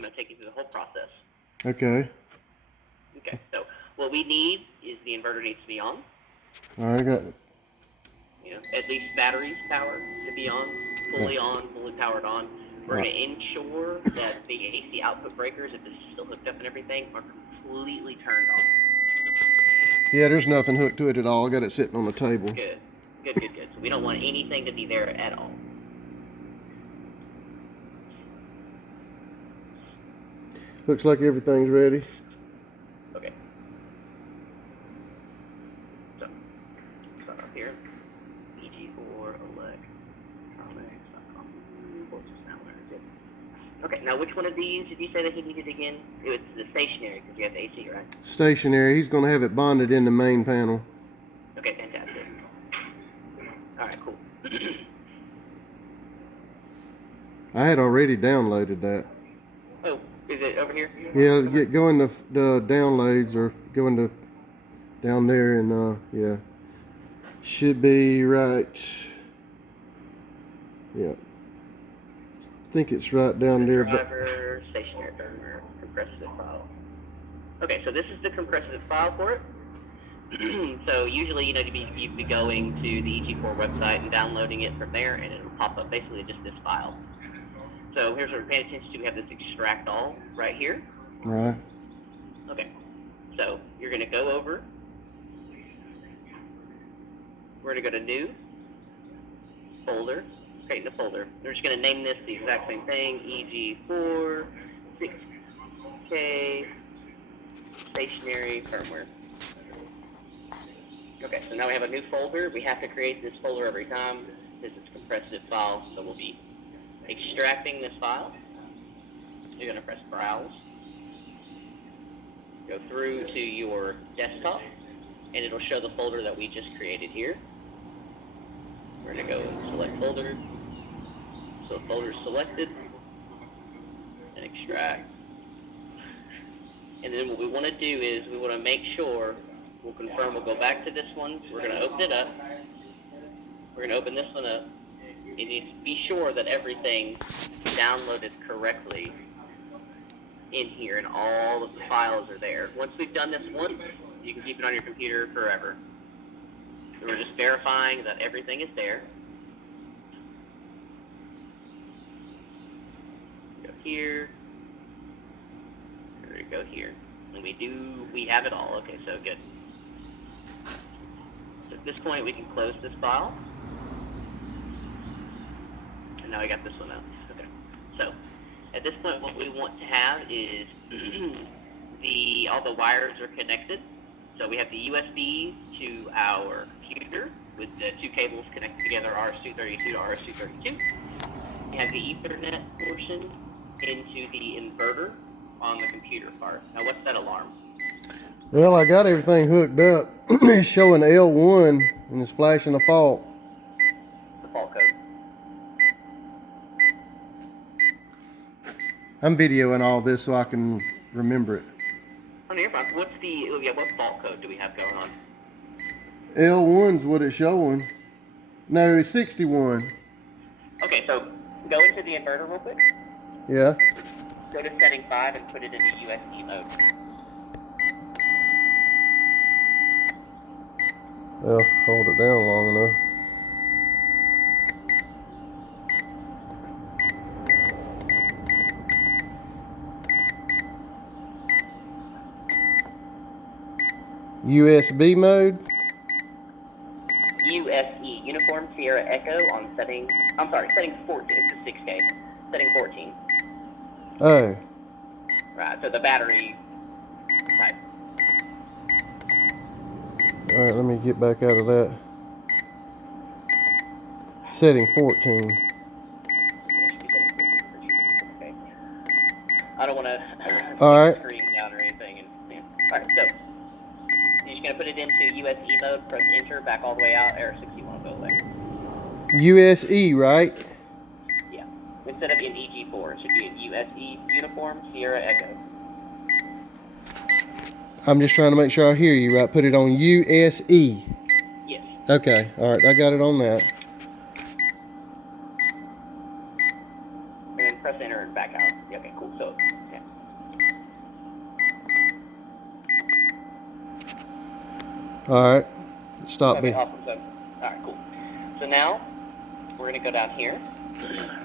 I'm going to take you through the whole process. Okay. Okay, so what we need is the inverter needs to be on. All right, I got it. You know, at least batteries power to be on, fully powered on. We're going to ensure that the AC output breakers, if this is still hooked up and everything, are completely turned off. Yeah, there's nothing hooked to it at all. I got it sitting on the table. Good. So we don't want anything to be there at all. Looks like everything's ready. Okay. So, start off here. EG4 electronics.com. Okay, now which one of these did you say that he needed again? It was the stationary, because you have AC, right? Stationary. He's going to have it bonded in the main panel. Okay, fantastic. Alright, cool. I had already downloaded that. Oh, is it over here? Yeah, go in the downloads or go into down there and yeah. Should be right. Yeah. I think it's right down there. Driver, stationary firmware, compressive file. Okay, so this is the compressive file for it. So usually, you know, you'd be going to the EG4 website and downloading it from there, and it'll pop up basically just this file. So here's what we're paying attention to. We have this extract all right here. Right. Okay, so you're going to go over. We're going to go to New, Folder, create the folder. We're just going to name this the exact same thing, EG4, 6K, stationary firmware. Okay, so now we have a new folder. We have to create this folder every time because it's a compressive file, so we'll be extracting this file. You're going to press Browse. Go through to your desktop, and it'll show the folder that we just created here. We're going to go and select folder. So the folder is selected, and extract. And then what we want to do is we want to make sure, we'll confirm, we'll go back to this one. We're going to open it up. We're going to open this one up. You need to be sure that everything's downloaded correctly in here and all of the files are there. Once we've done this once, you can keep it on your computer forever. So we're just verifying that everything is there. Go here. There we go here. And we have it all. Okay, so good. So at this point, we can close this file. And now we got this one out. Okay. So at this point, what we want to have is all the wires are connected. So we have the USB to our computer with the two cables connected together, RS-232 to RS-232. We have the Ethernet portion into the inverter on the computer part. Now, what's that alarm? Well, I got everything hooked up. It's showing L1 and it's flashing a fault. The fault code. I'm videoing all this so I can remember it. Oh, no, you're fine. What fault code do we have going on? L1's what it's showing. No, it's 61. Okay, so go into the inverter real quick. Yeah. Go to setting 5 and put it into USB mode. Well, hold it down long enough. USB mode? USE, Uniform Sierra Echo on setting 14. It's a 6K. Setting 14. Oh. Right, so the battery type. Alright, let me get back out of that. Setting 14. Okay. I don't want to screen down or anything. Alright, so you're just going to put it into USE mode, press enter, back all the way out, error 61 will go away. USE, right? Yeah. Instead of in EG4, it should be in USE, Uniform Sierra Echo. I'm just trying to make sure I hear you right. Put it on USE. Yes. Okay, alright, I got it on that. And then press enter and back out. Yeah, okay, cool. So, yeah. Alright. Stop Okay, me. awesome. So, alright, cool. So now, we're going to go down here.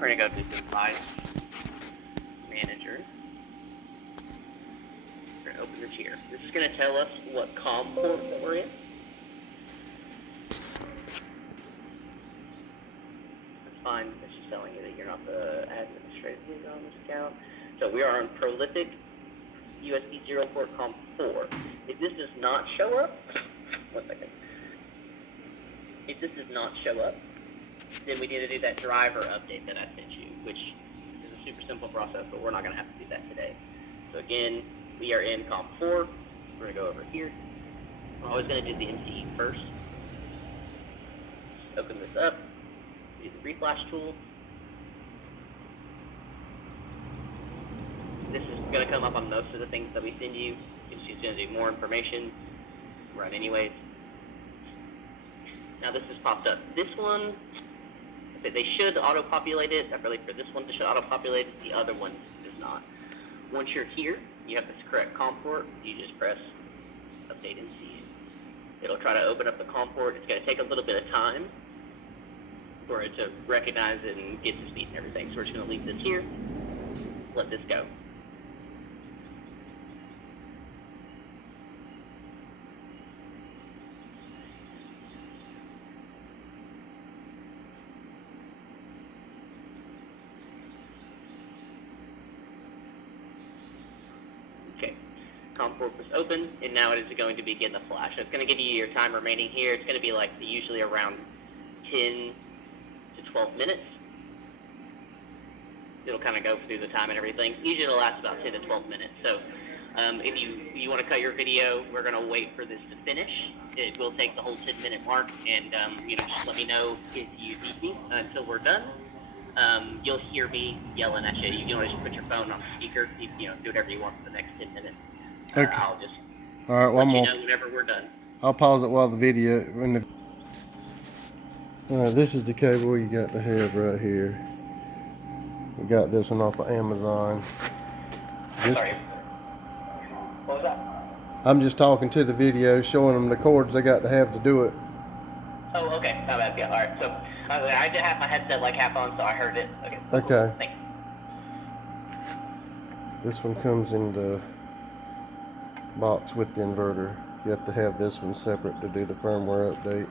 We're going to go to Device Manager. We're going to open this here. This is going to tell us what COM port that we're in. That's fine. It's just telling you that you're not the administrative user on this account. So we are on Prolific USB 0 port COM 4. If this does not show up, one second. If this does not show up, then we need to do that driver update that I sent you, which is a super simple process, but we're not going to have to do that today. So again, we are in COM 4. We're going to go over here. We're always going to do the MCE first. Open this up. Do the reflash tool. This is going to come up on most of the things that we send you. It's just going to do more information. Run anyways. Now this has popped up. This one, they should auto-populate it. I believe for this one, they should auto-populate it. The other one does not. Once you're here, you have this correct COM port. You just press Update MCU. It'll try to open up the COM port. It's going to take a little bit of time for it to recognize it and get to speed and everything. So we're just going to leave this here. Let this go. Okay, COM port was open, and now it is going to begin the flash. So it's going to give you your time remaining here. It's going to be like usually around 10 to 12 minutes. It'll kind of go through the time and everything. Usually it'll last about 10 to 12 minutes. So if you want to cut your video, we're going to wait for this to finish. It will take the whole 10-minute mark, and just let me know if you need me until we're done. You'll hear me yelling at you. You can always put your phone on speaker. Do whatever you want for the next 10 minutes. Okay. I'll just Alright, let one you more. know whenever we're done. I'll pause it while the video. This is the cable you got to have right here. We got this one off of Amazon. Sorry. What was that? I'm just talking to the video, showing them the cords they got to have to do it. Oh, okay. Not bad. Yeah, all right. So I did have my headset like half on, so I heard it. Okay. Okay. Thanks. This one comes in the box with the inverter. You have to have this one separate to do the firmware update.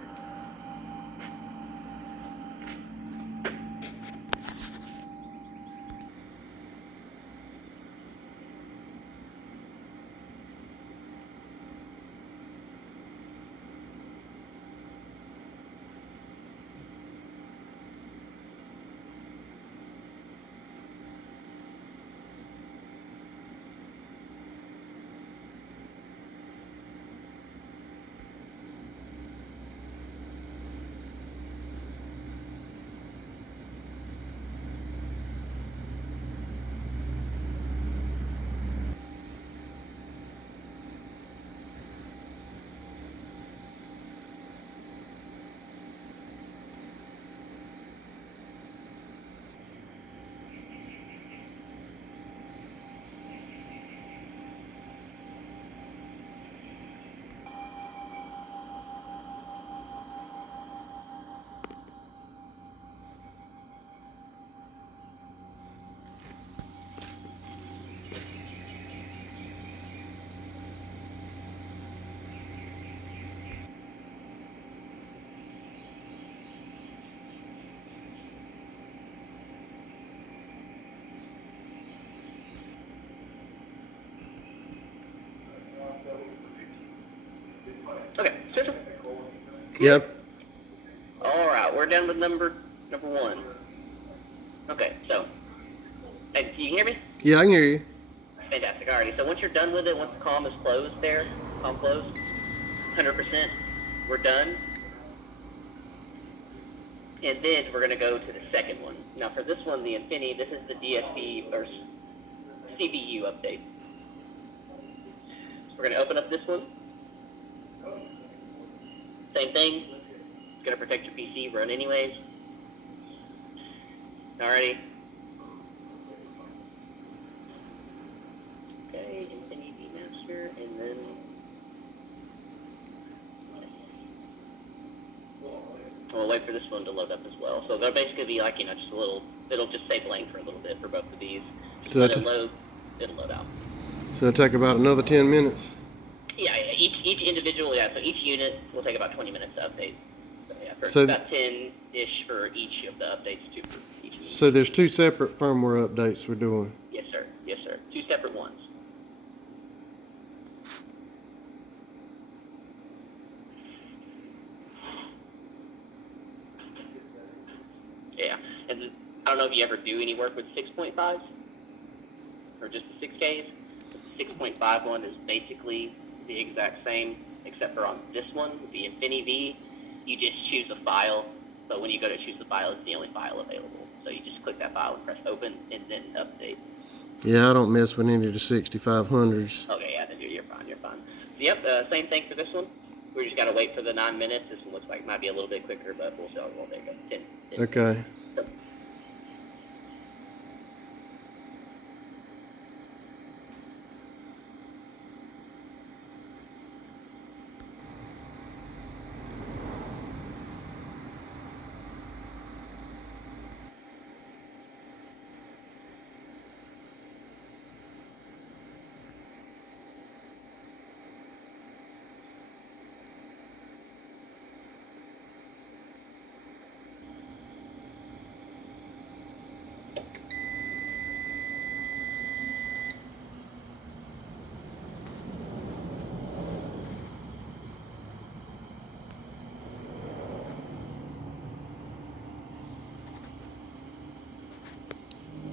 Okay. Super. Yep. All right. We're done with number one. Okay. So, hey, can you hear me? Yeah, I can hear you. Fantastic. Alrighty. So once you're done with it, once the COM is closed there, COM closed, 100%, we're done. And then we're going to go to the second one. Now for this one, the Infinity, this is the DSP or CPU update. So we're going to open up this one. Same thing. It's going to protect your PC, run anyways. Alrighty. Okay, Infinity Master, and then we'll wait for this one to load up as well. So they'll basically be like, just a little, it'll just stay blank for a little bit for both of these. Just So let it load, it'll load out. So it'll take about another 10 minutes? Yeah, each individual, so each unit will take about 20 minutes to update. So yeah, So about 10-ish for each of the updates, 2 for each unit. So there's 2 separate firmware updates we're doing? Yes, sir. Yes, sir. 2 separate ones. Yeah, and I don't know if you ever do any work with 6.5s or just the 6Ks. The 6.5 one is basically the exact same, except for on this one, the InfiniV, you just choose a file. So when you go to choose the file, it's the only file available. So you just click that file and press open and then update. Yeah, I don't mess with any of the 6500s. Okay, yeah, then you're fine, you're fine. So, yep, same thing for this one. We just got to wait for the 9 minutes. This one looks like it might be a little bit quicker, but we'll show it. Well, there you go. 10 Okay. Yep.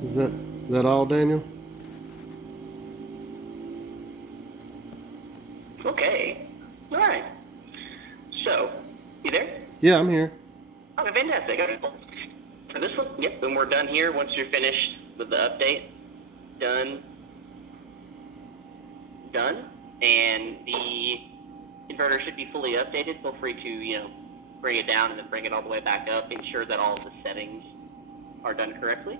Is that all, Daniel? Okay. All right. So, you there? Yeah, I'm here. Okay, fantastic. Okay. For this one, yep, when we're done here, once you're finished with the update, done, and the inverter should be fully updated. Feel free to, bring it down and then bring it all the way back up. Ensure that all of the settings are done correctly.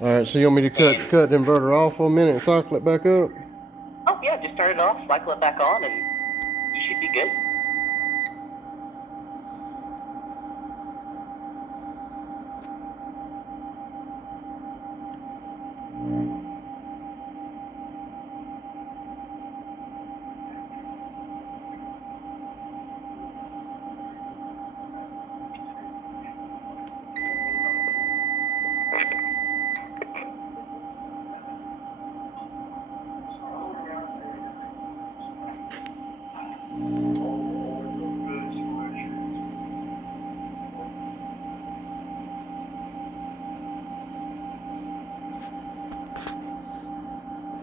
All right, so you want me to cut the inverter off for a minute and cycle it back up? Oh, yeah, just turn it off, cycle it back on, and you should be good.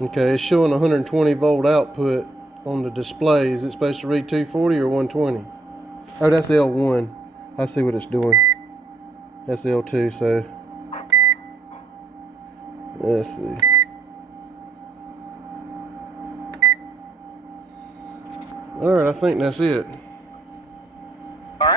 Okay, it's showing 120 volt output on the display. Is it supposed to read 240 or 120? Oh, that's L1. I see what it's doing. That's L2, so let's see. All right, I think that's it.